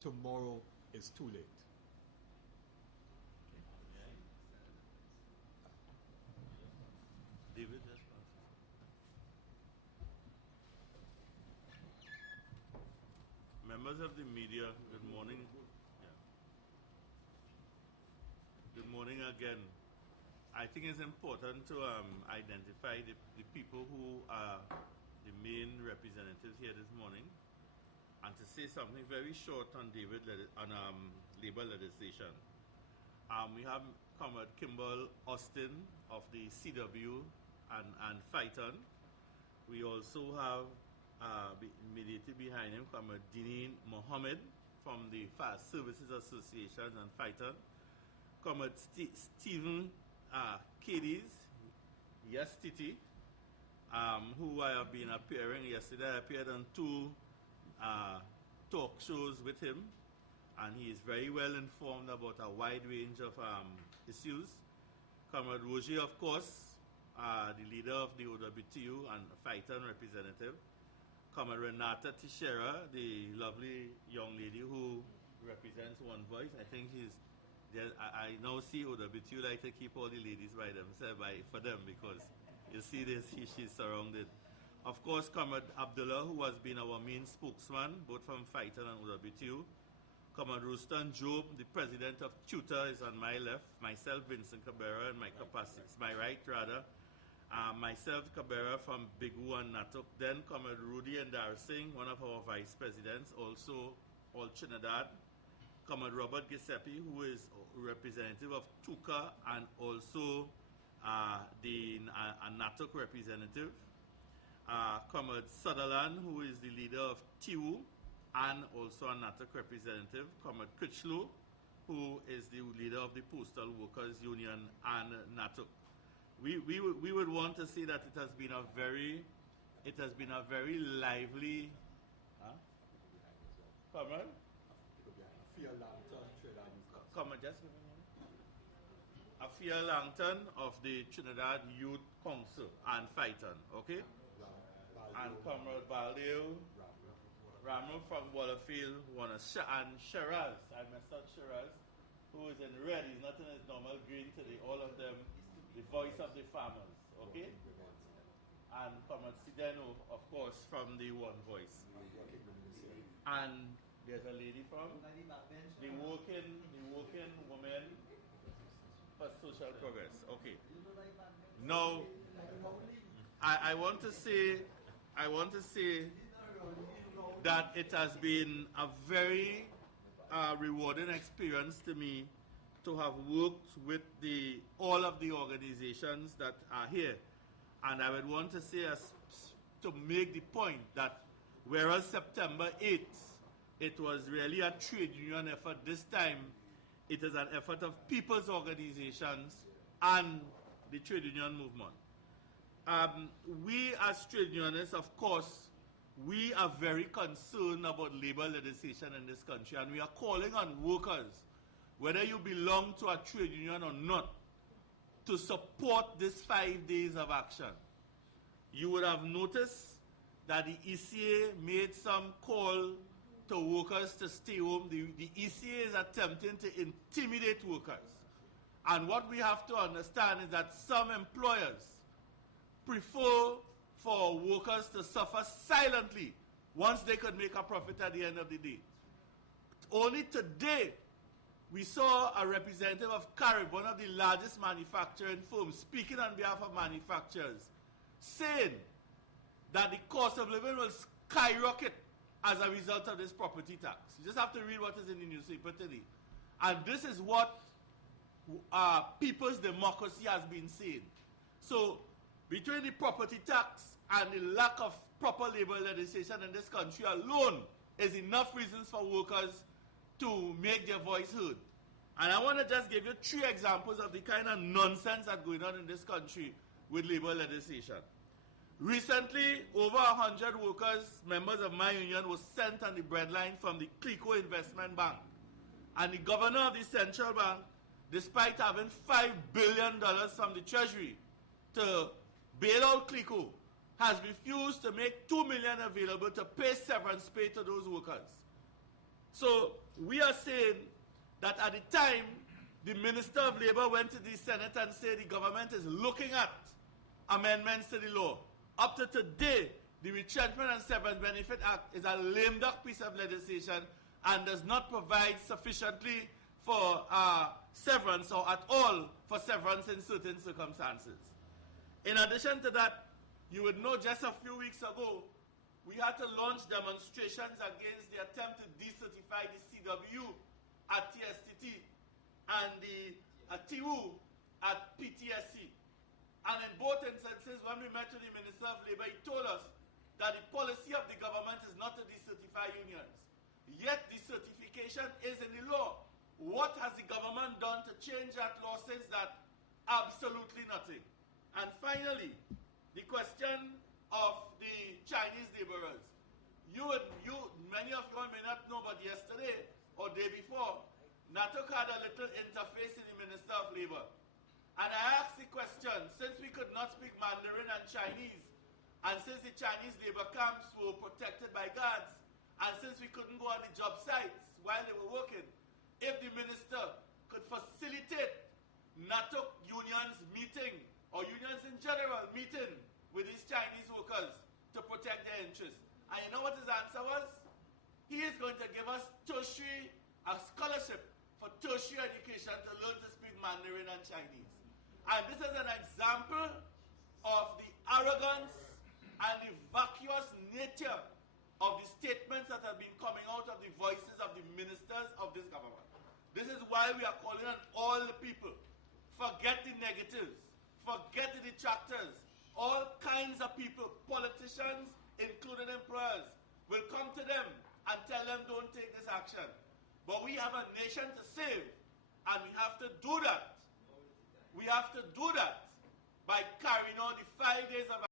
tomorrow is too late. David, members of the media, good morning. Yeah. Good morning again. I think it's important to identify the people who are the main representatives here this morning, and to say something very short on labor legislation. We have Comrade Kimball Austin of the CW and Phaeton. We also have immediately behind him Comrade Dineen Mohammed from the Fast Services Association and Phaeton. Comrade Stephen Cadiz, yes, Titi, who I have been appearing. Yesterday I appeared on 2 talk shows with him, and he is very well informed about a wide range of issues. Comrade Roger, of course, the leader of the OWTU and Phaeton representative. Comrade Renata Teixeira, the lovely young lady who represents One Voice. I think I now see OWTU like to keep all the ladies by themselves, for them, because you see this, she's surrounded. Of course, Comrade Abdullah, who has been our main spokesman, both from Phaeton and OWTU. Comrade Rustan Job, the president of TTUTA, is on my left. Myself, Vincent Cabrera, in my capacity, my right rather. Myself, Cabrera from Bigu and Natuk. Then Comrade Rudy Endar Singh, one of our vice presidents, also all Trinidad. Comrade Robert Giuseppe, who is representative of TUCA and also the Natuk representative. Comrade Sutherland, who is the leader of TIU and also a Natuk representative. Comrade Critchlow, who is the leader of the Postal Workers Union and Natuk. We would want to say that it has been a very lively. Comrade? Comrade, just give me a Afia Langton of the Trinidad Youth Council and Phaeton, okay? And Comrade Baldeo, Ramro from Wallafield, and Shiraz, I messed up Shiraz, who is in red, he's not in his normal green today, all of them, the voice of the farmers, okay? And Comrade Sideno, of course, from the One Voice. And there's a lady from the working woman for social progress. Okay. Now, I want to say that it has been a very rewarding experience to me to have worked with all of the organizations that are here. And I would want to say to make the point that whereas September 8th, it was really a trade union effort, this time it is an effort of people's organizations and the trade union movement. We as trade unionists, of course, we are very concerned about labor legislation in this country, and we are calling on workers, whether you belong to a trade union or not, to support this 5 days of action. You would have noticed that the ECA made some call to workers to stay home. The ECA is attempting to intimidate workers. And what we have to understand is that some employers prefer for workers to suffer silently once they could make a profit at the end of the day. Only today, we saw a representative of Carib, one of the largest manufacturing firms, speaking on behalf of manufacturers, saying that the cost of living will skyrocket as a result of this property tax. You just have to read what is in the newspaper today. And this is what people's democracy has been saying. So, between the property tax and the lack of proper labor legislation in this country alone is enough reasons for workers to make their voice heard. And I want to just give you 3 examples of the kind of nonsense that's going on in this country with labor legislation. Recently, over 100 workers, members of my union, were sent on the breadline from the Clico Investment Bank. And the governor of the central bank, despite having $5 billion from the treasury to bail out Clico, has refused to make $2 million available to pay severance pay to those workers. So we are saying that at the time, the Minister of Labour went to the Senate and said the government is looking at amendments to the law. Up to today, the Retrenchment and Severance Benefit Act is a lame duck piece of legislation and does not provide sufficiently for severance or at all for severance in certain circumstances. In addition to that, you would know just a few weeks ago, we had to launch demonstrations against the attempt to decertify the CW at TSTT and the TU at PTSC. And in both instances, when we met with the Minister of Labour, he told us that the policy of the government is not to decertify unions. Yet the certification is in the law. What has the government done to change that law since that? Absolutely nothing. And finally, the question of the Chinese laborers. Many of you may not know, but yesterday or day before, NATOC had a little interface in the Minister of Labour. And I asked the question, since we could not speak Mandarin and Chinese, and since the Chinese labor camps were protected by guards, and since we couldn't go on the job sites while they were working, if the minister could facilitate NATOC unions meeting, or unions in general meeting with these Chinese workers to protect their interests. And you know what his answer was? He is going to give us a scholarship for tertiary education to learn to speak Mandarin and Chinese. And this is an example of the arrogance and the vacuous nature of the statements that have been coming out of the voices of the ministers of this government. This is why we are calling on all the people. Forget the negatives. Forget the detractors. All kinds of people, politicians, including employers, will come to them and tell them don't take this action. But we have a nation to save, and we have to do that. We have to do that by carrying on the 5 days of